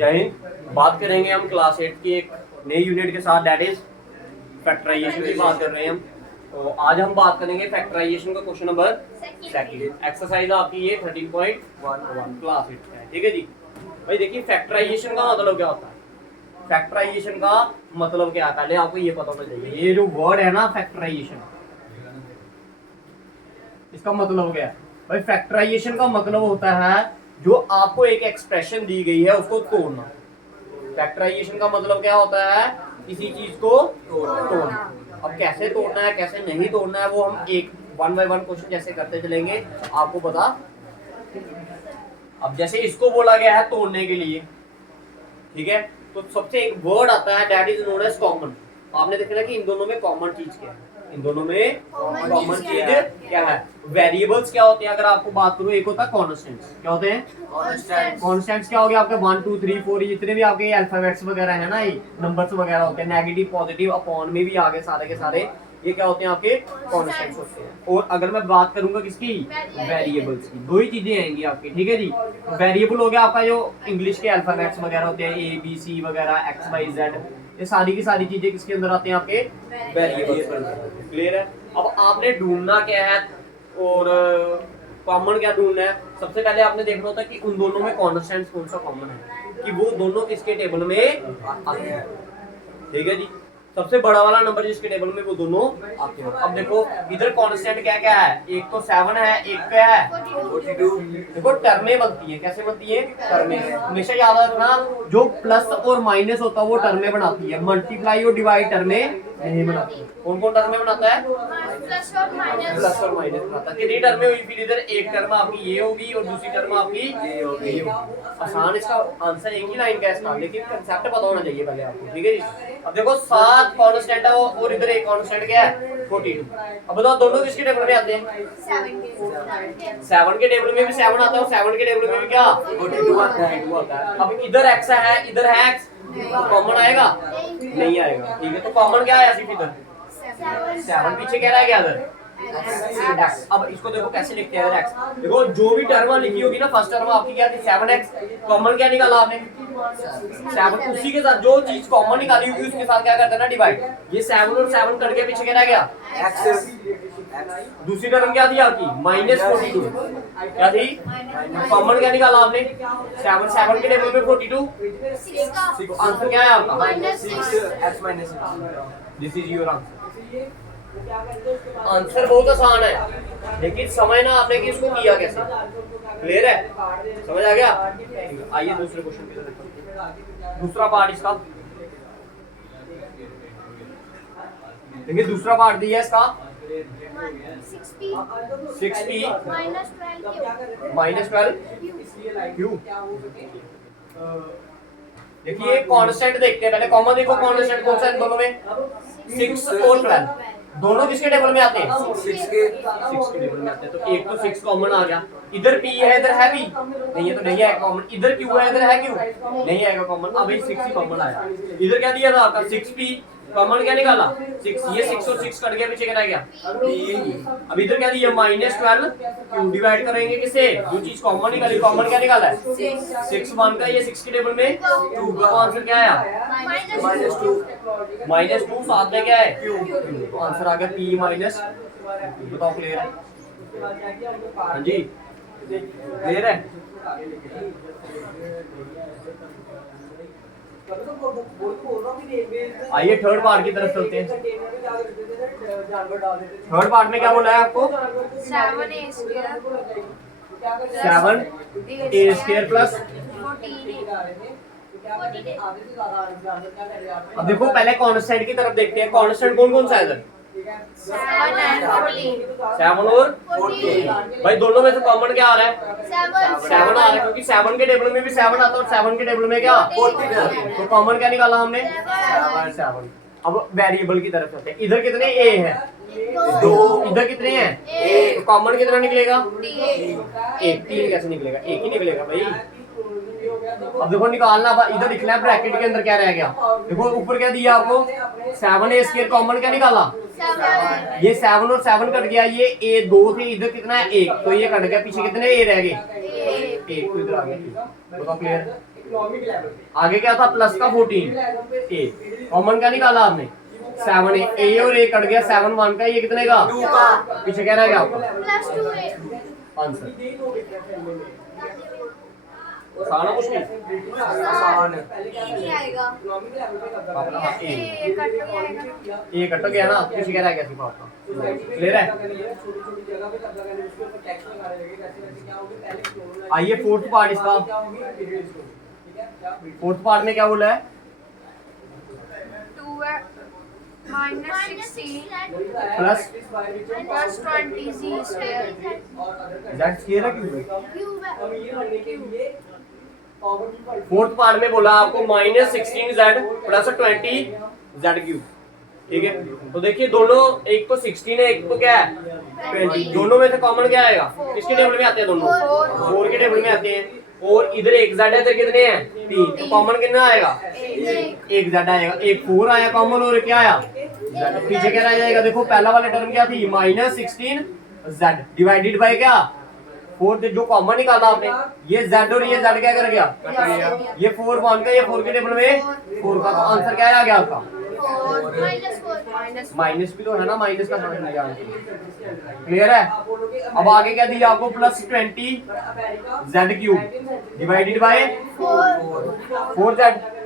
जय हिंद। बात करेंगे हम क्लास 8 की एक नई यूनिट के साथ, दैट इज फैक्टराइजेशन की बात कर रहे हैं हम। तो आज हम बात करेंगे फैक्टराइजेशन का क्वेश्चन नंबर सेकंड। एक्सरसाइज आपकी ये 13.11 क्लास 8 का है, ठीक है जी। भाई देखिए फैक्टराइजेशन का मतलब क्या होता है। फैक्टराइजेशन का मतलब क्या है, पहले आपको ये पता होना चाहिए। ये जो वर्ड है ना फैक्टराइजेशन, इसका मतलब क्या है भाई। फैक्टराइजेशन का मतलब होता है जो आपको एक एक्सप्रेशन दी गई है उसको तोड़ना। फैक्टराइजेशन का मतलब क्या होता है, किसी चीज को तोड़ना। अब कैसे तोड़ना है कैसे नहीं तोड़ना है वो हम एक वन बाय वन क्वेश्चन जैसे करते चलेंगे आपको पता। अब जैसे इसको बोला गया है तोड़ने के लिए, ठीक है, तो सबसे एक वर्ड आता है that is known as common. आपने देखा ना कि इन दोनों में कॉमन चीज क्या है, इन दोनों में कॉमन चीज क्या है। वेरिएबल्स क्या होते हैं, अगर आपको बात करूं, एक होता है कॉन्स्टेंट्स। क्या होते हैं कॉन्स्टेंट्स? क्या हो गया आपके 1 2 3 4 जितने भी आपके अल्फाबेट्स वगैरह है ना, ये नंबर्स वगैरह होते हैं, नेगेटिव पॉजिटिव अपॉन में भी आगे सारे के सारे ये क्या होते हैं आपके कॉन्स्टेंट्स होते हैं। और अगर मैं बात करूंगा किसकी, वेरिएबल्स की, दो ही चीजें आएंगी आपकी, ठीक है जी। वेरिएबल हो गया आपका जो इंग्लिश के अल्फाबेट्स वगैरह होते हैं, ए बी सी वगैरह एक्स वाई जेड, ये सारी की सारी चीजें किसके अंदर आते हैं आपके वेरिएबल्स। क्लियर है। अब आपने ढूंढना क्या है और कॉमन क्या ढूंढना है। सबसे पहले आपने देखना होता है कि उन दोनों में कॉन्स्टेंट्स कौन सा कॉमन है, कि वो दोनों किसके टेबल में आते हैं, ठीक है जी। सबसे बड़ा वाला नंबर जिसके टेबल में वो दोनों आते हैं। अब देखो इधर कांस्टेंट क्या क्या है, एक तो 7 है, एक क्या है 42। देखो टर्में बनती है, कैसे बनती है टर्में। हमेशा याद रखना जो प्लस और माइनस होता है वो टर्में बनाती है, मल्टीप्लाई और डिवाइड टर्में नहीं बनाती। कौन कौन टर्में बनाता है, प्लस और माइनस बनाता है। कितनी टर्में हुई फिर इधर, एक टर्म आपकी ये होगी और दूसरी टर्म आपकी ये होगी। आसान, इसका आंसर एक ही लाइन का है इसका, लेकिन कंसेप्ट पता होना चाहिए पहले आपको, ठीक है जी। अब देखो 7 कांस्टेंट है और इधर एक कांस्टेंट क्या है 42। अब बताओ दोनों किसके टेबल में आते हैं, 7 के टेबल में भी 7 आता है और 7 के टेबल में भी क्या 42 आता है। अब इधर x है इधर है x, तो कॉमन आएगा नहीं आएगा, ठीक है। तो कॉमन क्या है सिर्फ इधर 7, पीछे क्या रह गया इधर x। अब इसको देखो कैसे लिखते हैं x। देखो जो भी टर्म लिखी होगी ना, फर्स्ट टर्म आपकी क्या थी 7x, कॉमन क्या निकाला आपने 7, उसी के साथ जो चीज कॉमन निकाली होगी उसके साथ क्या करते हैं ना डिवाइड। ये 7 और 7 करके पीछे क्या रह गया x। दूसरी टर्म क्या थी आपकी -42, क्या थी कॉमन क्या निकाला आपने 7 के टेबल में 42, आंसर क्या है आपका -6x। This is your answer. Answer बहुत आसान है, लेकिन समझना आपने कि इसको किया कैसे। क्लियर है, समझ आ गया। आइए दूसरे क्वेश्चन की तरफ। दूसरा पार्ट इसका देखिए, दूसरा पार्ट दिया है इसका 6p -12 क्यों। देखिए कांस्टेंट देखते हैं पहले, कॉमन देखो कांस्टेंट कौन सा है इन दोनों में, 6 और 12 दोनों किसके टेबल में आते हैं 6 के टेबल में आते हैं। तो एक तो 6 कॉमन आ गया, इधर p है इधर है p नहीं है तो नहीं है कॉमन, इधर q है इधर है q नहीं आएगा कॉमन। अब ये 6 ही कॉमन आया। इधर क्या दिया था आपका 6p, कॉमन क्या निकाला 6, ये 6 और 6 कट गया, पीछे क्या रह गया p। अब इधर क्या दिया -12, q डिवाइड करेंगे किससे, जो चीज कॉमन निकाली, कॉमन क्या निकाला है 6 1 का, ये 6 के टेबल में 2 का, आंसर क्या आया -2 साथ में क्या है q, तो आंसर आ गया p माइनस। बताओ क्लियर है, हाँ जी क्लियर है। आइए थर्ड पार्ट की तरफ चलते हैं। थर्ड पार्ट में क्या बोला है आपको 7a² प्लस 14। अब देखो पहले कांस्टेंट की तरफ देखते हैं, कांस्टेंट कौन कौन सा है इधर 7 और 14। भाई दोनों में से कॉमन क्या आ रहा है 7 आ रहा है, क्योंकि 7 के टेबल में भी 7 आता है और 7 के टेबल में क्या 14। तो कॉमन क्या निकाला हमने 7। अब वेरिएबल की तरफ चलते हैं। इधर कितने a है 2, इधर कितने हैं 1, तो कॉमन कितना निकलेगा 1। 3 कैसे निकलेगा, 1 ही निकलेगा भाई। अब देखो निकालना, इधर लिखना है ब्रैकेट के अंदर क्या रह गया। देखो ऊपर क्या दिया आपको 7a², कॉमन क्या निकाला ये 7 और 7 कट गया, ये a 2 थे, इधर कितना है 1, तो ये कट गया, पीछे कितने a रह गए ए तो इधर आ गया, बताओ क्लियर। आगे क्या था प्लस का 14 ए, कॉमन क्या निकाला आपने 7 ए और ए कट गया 7 1 का, ये कितने का 2 का। पीछे क्या रह गया आपका प्लस 2a आंसर। सारा मुश्किल आसान है। नहीं आएगा अपना ए ये कट नहीं आएगा ए कट गया ना, पीछे क्या रह गया सिर्फ आपका, क्लियर है। आइए फोर्थ पार्ट इसका, फोर्थ पार्ट में क्या बोला है 2 -16 plus plus 20 z square Z square है क्यों cube फोर्थ पार्ट में बोला आपको -16z प्लस 20 z क्यूब, ठीक है। तो देखिए दोनों, एक तो 16 है एक तो क्या है 20, दोनों में से कॉमन क्या आएगा, किसके टेबल में आते हैं दोनों 4 के टेबल में आते हैं, और इधर एक z है तो कितने हैं 3, तो कॉमन कितना आएगा एक z आएगा, एक 4 आया कॉमन और क्या आया z, पीछे क्या रह जाएगा देखो पहला वाला टर्म क्या थी -16 z डिवाइडेड बाय क्या 4, जो कॉमन निकाला आपने ये z और ये z क्या कर गया, ये 4 1 का, ये 4 के टेबल में 4 का, तो आंसर क्या आ गया आपका 4 माइनस भी तो है ना, माइनस का समझ नहीं आया, क्लियर है। अब आगे क्या दिया आपको plus 20 z cube divided by 4 z,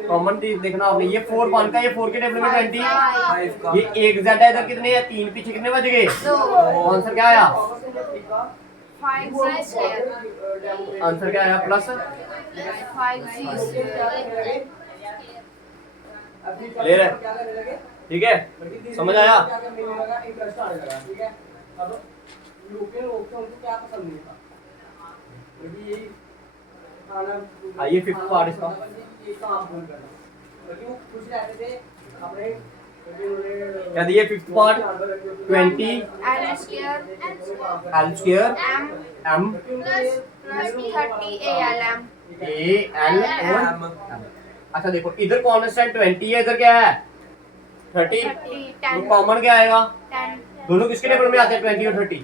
common देखना आपने, ये 4 1 का, ये 4 के टेबल में 20, ये एक z है, इधर कितने हैं 3, पीछे कितने बच गए, तो आंसर क्या आया 5 z square आंसर क्या आया प्लस 5 z square क्लियर है, ठीक है, समझ आया। आइए फिफ्थ पार्ट इसका, क्या दिए fifth part 20 l square l square m m plus 30 alm a l और m। अच्छा देखो इधर कांस्टेंट 20 है, इधर क्या है 30, तो कॉमन क्या आएगा, 10 दोनों किसके टेबल में आते हैं 20 और 30,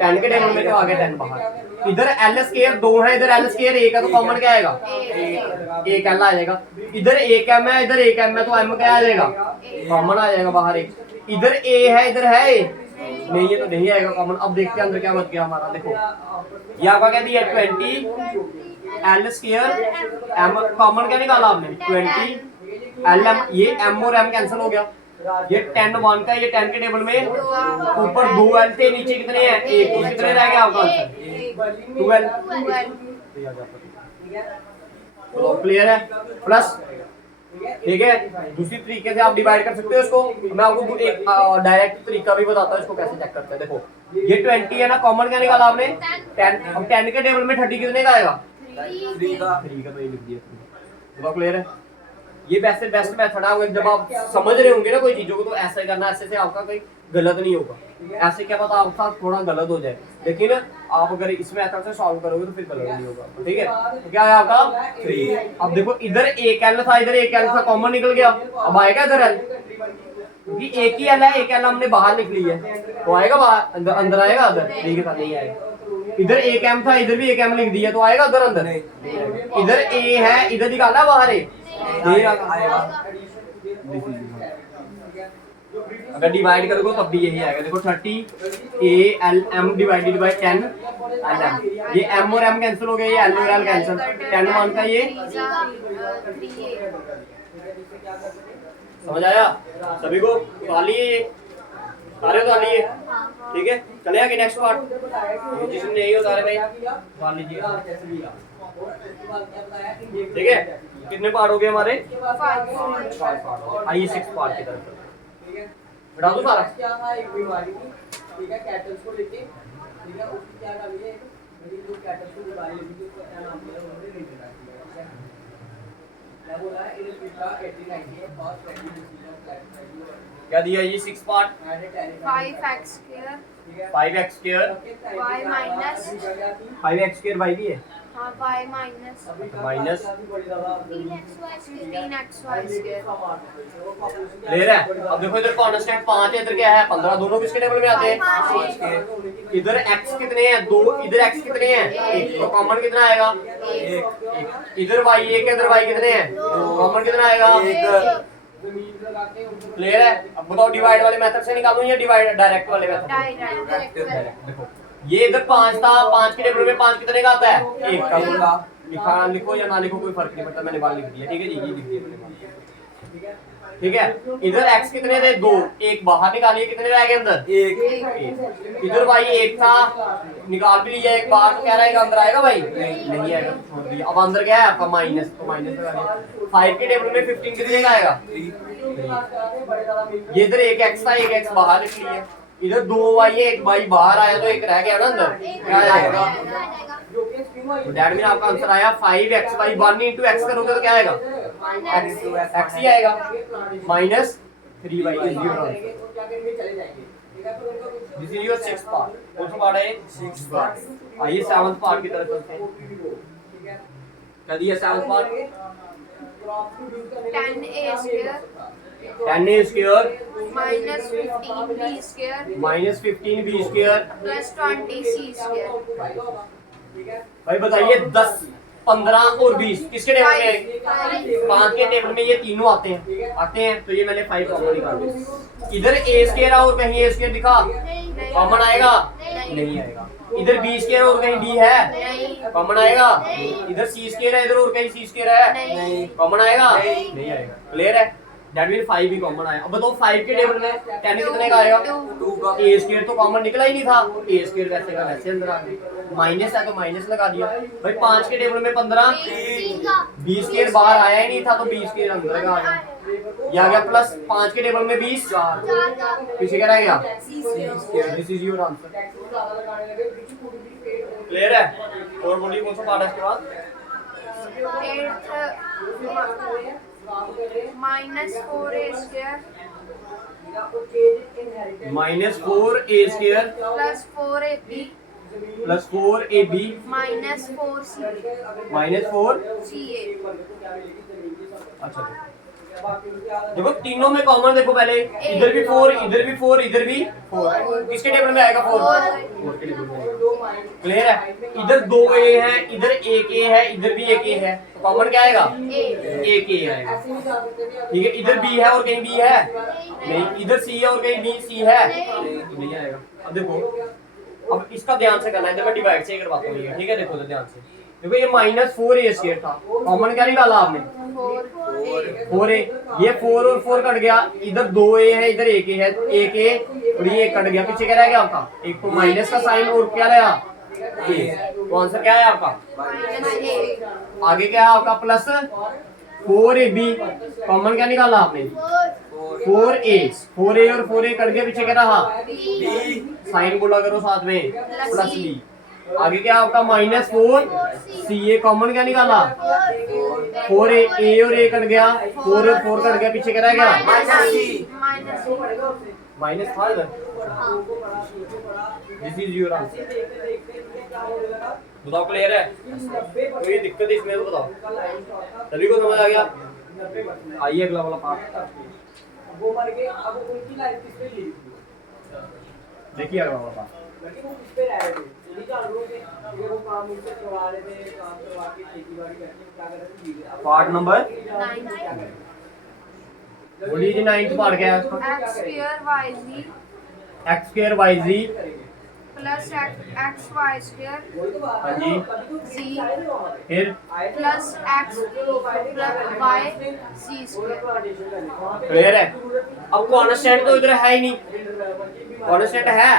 10 के टेबल में, तो आ गया 10 बाहर। इधर l स्क्वायर 2 है, इधर l स्क्वायर 1 है, तो कॉमन क्या आएगा एक l आ जाएगा, इधर एक m है, इधर एक m है, तो m क्या आ जाएगा कॉमन आ जाएगा बाहर एक, इधर a है इधर है a नहीं, ये तो नहीं आएगा कॉमन। अब देखते हैं अंदर क्या बच गया हमारा, देखो ये आपका क्या दिया 20 l स्क्वायर m, कॉमन क्या निकाला आपने 20 l m, ये m और m कैंसिल हो गया, ये 10 1 का, ये 10 के टेबल में ऊपर 2 l थे, नीचे कितने हैं एक, तो कितने रह गया आपका आंसर 12, तो क्लियर है प्लस, ठीक है। दूसरी तरीके से आप डिवाइड कर सकते हो इसको, मैं आपको एक डायरेक्ट तरीका भी बताता हूँ इसको कैसे चेक करते हैं। देखो ये 20 है ना, कॉमन क्या निकाला आपने 10, अब 10 के टेबल में 30 कितने का आएगा 3 का। 3 का, तो ये लिख दिया, तो क्लियर है। ये वैसे बेस्ट मेथड है, जब आप समझ रहे होंगे ना कोई चीजों को, तो ऐसा ही करना, ऐसे से आपका कोई गलत नहीं होगा, ऐसे क्या पता आपके साथ थोड़ा गलत हो जाए, लेकिन आप अगर इस मेथड से सॉल्व करोगे तो फिर गलत नहीं होगा, ठीक है। तो क्या है आपका 3, अब देखो इधर एक l था, इधर एक l था, कॉमन निकल गया, अब आएगा इधर l, क्योंकि एक ही l है, एक l हमने बाहर लिख ली है, तो आएगा बाहर, अंदर आएगा अंदर, ठीक है नहीं आएगा। इधर एक m था, इधर भी एक m लिख दिया, तो आएगा उधर अंदर, इधर a है, इधर निकाला बाहर a, नहीं आएगा। अगर डिवाइड करोगे तब भी यही आएगा, देखो 30 a l m divided by 10 l m, ये m और m कैंसिल हो गए, ये l और l कैंसिल, 10 1 का ये, समझ आया सभी को, उतार लिए सारे, उतार लिए, ठीक है। चले आगे नेक्स्ट पार्ट, जिसने नहीं उतारे भाई उतार लीजिए, ठीक है। कितने पार्ट हो गए हमारे 5 पार्ट, आइए 6 पार्ट की तरफ बढ़ा दो सारा। क्या था एक बीमारी थी, ठीक है, कैटल्स को लेके, ठीक है, उसकी क्या कमी है, मेरी जो कैटल्स को बीमारी लगी थी उसका क्या नाम दिया उन्होंने, नहीं देना चाहिए, क्या बोला है, it is beta 1890 first practice decision of classified, क्या दिया ये 6 part 5x square 5x square y minus 5x square y भी है, हाँ y minus minus 15xy square clear है। अब देखो इधर कांस्टेंट 5 है, इधर क्या है 15, दोनों किसके टेबल में आते हैं 5 के। इधर x कितने हैं 2, इधर x कितने हैं 1, तो कॉमन कितना आएगा 1। इधर y 1 है, इधर y कितने हैं कॉमन कितना आएगा 1। क्लियर है। अब बताओ डिवाइड वाले मेथड से निकालूं या डिवाइड डायरेक्ट वाले मेथड? डायरेक्ट देखो ये इधर 5 था, 5 के टेबल में 5 कितने का आता है 1 का। लिखा लिखो या ना लिखो कोई फर्क नहीं पड़ता, मैंने बाल लिख दिया ठीक है जी, ये लिख दिया मैंने बाल। ठीक है। इधर x कितने थे 2, 1 बाहर निकालिए, कितने रह गए अंदर 1। इधर y 1 था, निकाल भी लीजिए, एक बाहर तो क्या रहेगा अंदर आएगा भाई नहीं आएगा, छोड़ दिया। अब अंदर क्या है आपका माइनस, तो माइनस लगा दिया। 5 के टेबल में 15 कितने का आएगा 3। ये इधर 1 x था, 1 x बाहर निकली है, इधर 2 y है, 1 y बाहर आया तो 1 रह गया ना अंदर, क्या आएगा। तो दैट मीन आपका आंसर आया 5xy 1 into x करोगे तो क्या आएगा x ही आएगा minus 3y is your answer. This is your 6th part. कौन सा पार्ट है 6th पार्ट। आइए 7th पार्ट की तरफ चलते हैं। क्या दिया 7th part 10a square 10a square minus 15b square minus 15b square plus 20c square. भाई बताइए 10 15 और 20 किसके टेबल में आएंगे 5 के टेबल में ये तीनों आते हैं तो ये मैंने 5 कॉमन निकाल दिया। इधर a स्क्वायर और कहीं a स्क्वायर दिखा कॉमन आएगा नहीं आएगा। इधर b स्क्वायर और कहीं b है कॉमन आएगा। इधर c स्क्वायर है, इधर और कहीं c स्क्वायर है कॉमन आएगा नहीं आएगा। क्लियर है। दैट मीन 5 भी कॉमन आया। अब बताओ 5 के टेबल में 10 कितने का आएगा 2 का। a स्क्वायर तो कॉमन निकला ही नहीं था, a स्क्वायर वैसे का वैसे अंदर आ गया। माइनस है तो माइनस लगा दिया। भाई 5 के टेबल में 15 b स्क्वायर बाहर आया ही नहीं था तो b स्क्वायर अंदर का आ गया। ये आ गया प्लस 5 के टेबल में 20 पीछे क्या रह गया this is your answer. Clear है। और बोलिए कौन सा पार्ट है इसके बाद minus 4a square minus 4a square plus 4ab plus 4ab minus 4c minus 4 ca। अच्छा देखो तीनों में कॉमन देखो पहले इधर भी 4 इधर भी 4 इधर भी 4 किसके टेबल में आएगा 4 के टेबल में। क्लियर है। इधर 2a है, इधर 1a है, इधर भी 1a है तो कॉमन क्या आएगा 1a आएगा। ठीक है। इधर b है और कहीं b है नहीं, इधर c है और कहीं b c है नहीं आएगा। अब देखो अब इसका ध्यान से करना है, इधर मैं डिवाइड से करवाता हूँ ठीक है। देखो तो ध्यान से देखो ये माइनस 4a स्क्वायर था, कॉमन क्या निकाला आपने 4a। ये 4 और 4 कट गया, इधर 2a है इधर 1a है 1a और ये कट गया, पीछे क्या रह गया आपका एक तो माइनस का साइन और क्या रहा तो आंसर क्या है आपका आगे क्या है आपका प्लस 4ab। कॉमन क्या निकाला आपने 4a और 4a कट गया, पीछे क्या रहा साइन बोला करो साथ में प्लस b। आगे क्या आपका माइनस 4ca। कॉमन क्या निकाला 4a और a कट गया, 4 और 4 कट गया, पीछे क्या रह गया माइनस था इधर। This is your answer. बताओ क्लियर है। कोई दिक्कत इसमें तो बताओ सभी को समझ आ गया। आइए अगला वाला पार्ट वो मर गए। अब उनकी लाइफ किस पे ली देखिए अगला वाला पार्ट लड़के वो किस पे रह रहे थे यही जान लो कि वो काम उनसे करवा रहे थे, काम करवा के खेती बाड़ी करके क्या कर रहे थे। पार्ट नंबर बोलिए जी 9th पार्ट क्या है इसका x square yz x square yz plus xy square हाँ जी z फिर plus x plus y z square. Clear है। अब कांस्टेंट तो इधर है ही नहीं, कांस्टेंट है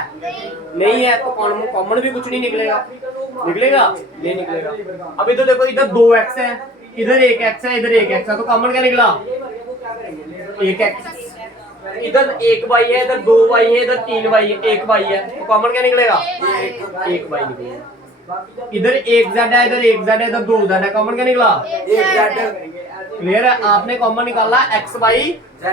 नहीं है तो कॉमन भी कुछ नहीं निकलेगा नहीं निकलेगा। अब इधर देखो इधर 2x है, इधर 1x है, इधर 1x है तो कॉमन क्या निकला 1x। इधर 1y है, इधर 2y है, इधर 3y है, 1y है तो कॉमन क्या निकलेगा 1y निकलेगा। इधर 1z है, इधर 1z है, इधर 2z है, कॉमन क्या निकला 1z। क्लियर है। आपने कॉमन निकाला x y z।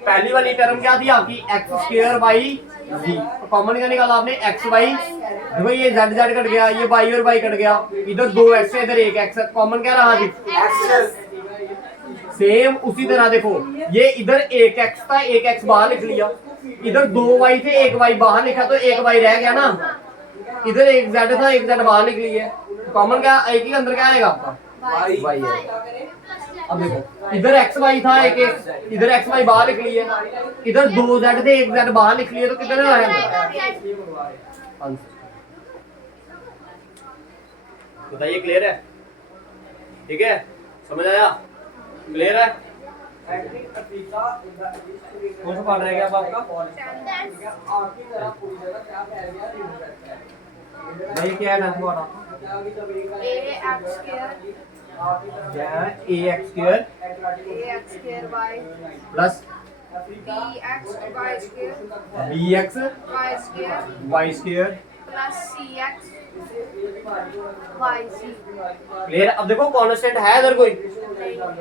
पहली वाली टर्म क्या थी आपकी x स्क्वायर y जी कॉमन क्या निकाला आपने एक्स वाई, देखो ये जेड जेड कट गया, ये वाई और वाई कट गया, इधर 2 एक्स है इधर 1 एक्स, कॉमन क्या रहा जी सेम उसी तरह देखो ये इधर 1 एक्स था 1 एक्स बाहर लिख लिया, इधर 2 वाई थे 1 वाई बाहर लिखा तो 1 वाई रह गया ना, इधर 1 जेड था 1 जेड बाहर लिख लिया, कॉमन क्या एक ही अंदर क्या आएगा आपका वाई है। अब देखो इधर एक्स वाई था 1 एक्स, इधर एक्स वाई बाहर लिख लिया, इधर 2 जेड थे 1 जेड बाहर लिख लिया तो कितने आएगा बताइए क्लियर है ठीक है समझ आया क्लियर है कौन सा पार्ट रह गया अब आपका आपकी तरह पूरी जगह क्या फैल गया रिमूव करता है भाई क्या है नाम वाला ax square क्या है ax square y plus bx y square bx y square y square plus cx yc। Clear. अब देखो कांस्टेंट है इधर कोई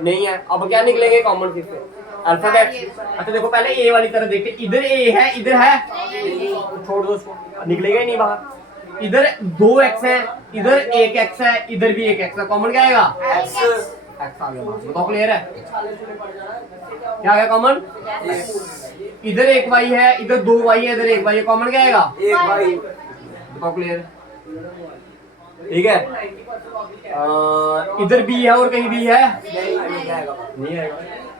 नहीं है, अब क्या निकलेंगे कॉमन फिर से अल्फाबेट। अच्छा देखो पहले ए वाली तरफ देखते, इधर ए है इधर है छोड़ दो उसको, निकलेगा ही नहीं बाहर। इधर 2 एक्स है इधर 1 एक्स है इधर भी 1 एक्स है, कॉमन क्या आएगा एक्स आ गया बाहर। बताओ क्लियर है क्या आ गया कॉमन, इधर 1 वाई है इधर 2 वाई है इधर 1 वाई है, कॉमन क्या आएगा 1 वाई। बताओ क्लियर ठीक है। इधर बी है और कहीं बी है नहीं आएगा,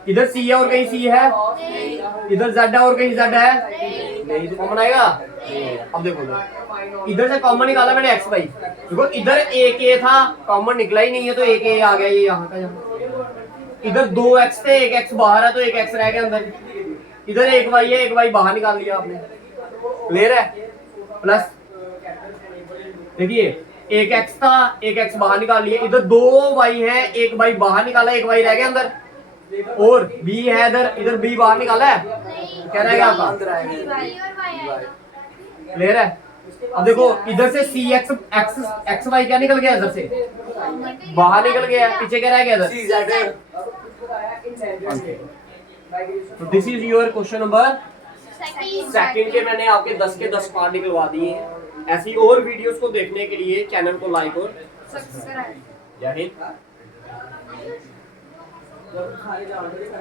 इधर सी है और कहीं सी है, इधर जेड है और कहीं जेड है नहीं, तो कॉमन आएगा। अब देखो इधर से कॉमन निकाला मैंने एक्स वाई, देखो इधर एक ए था कॉमन निकला ही नहीं है तो एक ए आ गया ये यहाँ का यहाँ। इधर 2 एक्स थे 1 एक्स बाहर है तो 1 एक्स रह गया अंदर, इधर 1 वाई है 1 वाई बाहर निकाल लिया आपने। क्लियर है प्लस देखिए 1 एक्स था 1 एक्स बाहर निकाल लिया, इधर 2 वाई है 1 वाई बाहर निकाला 1 वाई रह गया अंदर, और बी है इधर बी बाहर निकाला है क्या रहेगा आपका क्लियर है। अब देखो इधर से सी एक्स एक्स एक्स वाई क्या निकल गया इधर से बाहर निकल गया, पीछे क्या रह गया इधर। तो this is your question number second के मैंने आपके 10 के 10 पार्ट निकलवा दिए हैं। ऐसी और वीडियोस को देखने के लिए चैनल को लाइक और सब्सक्राइब। जय हिंद।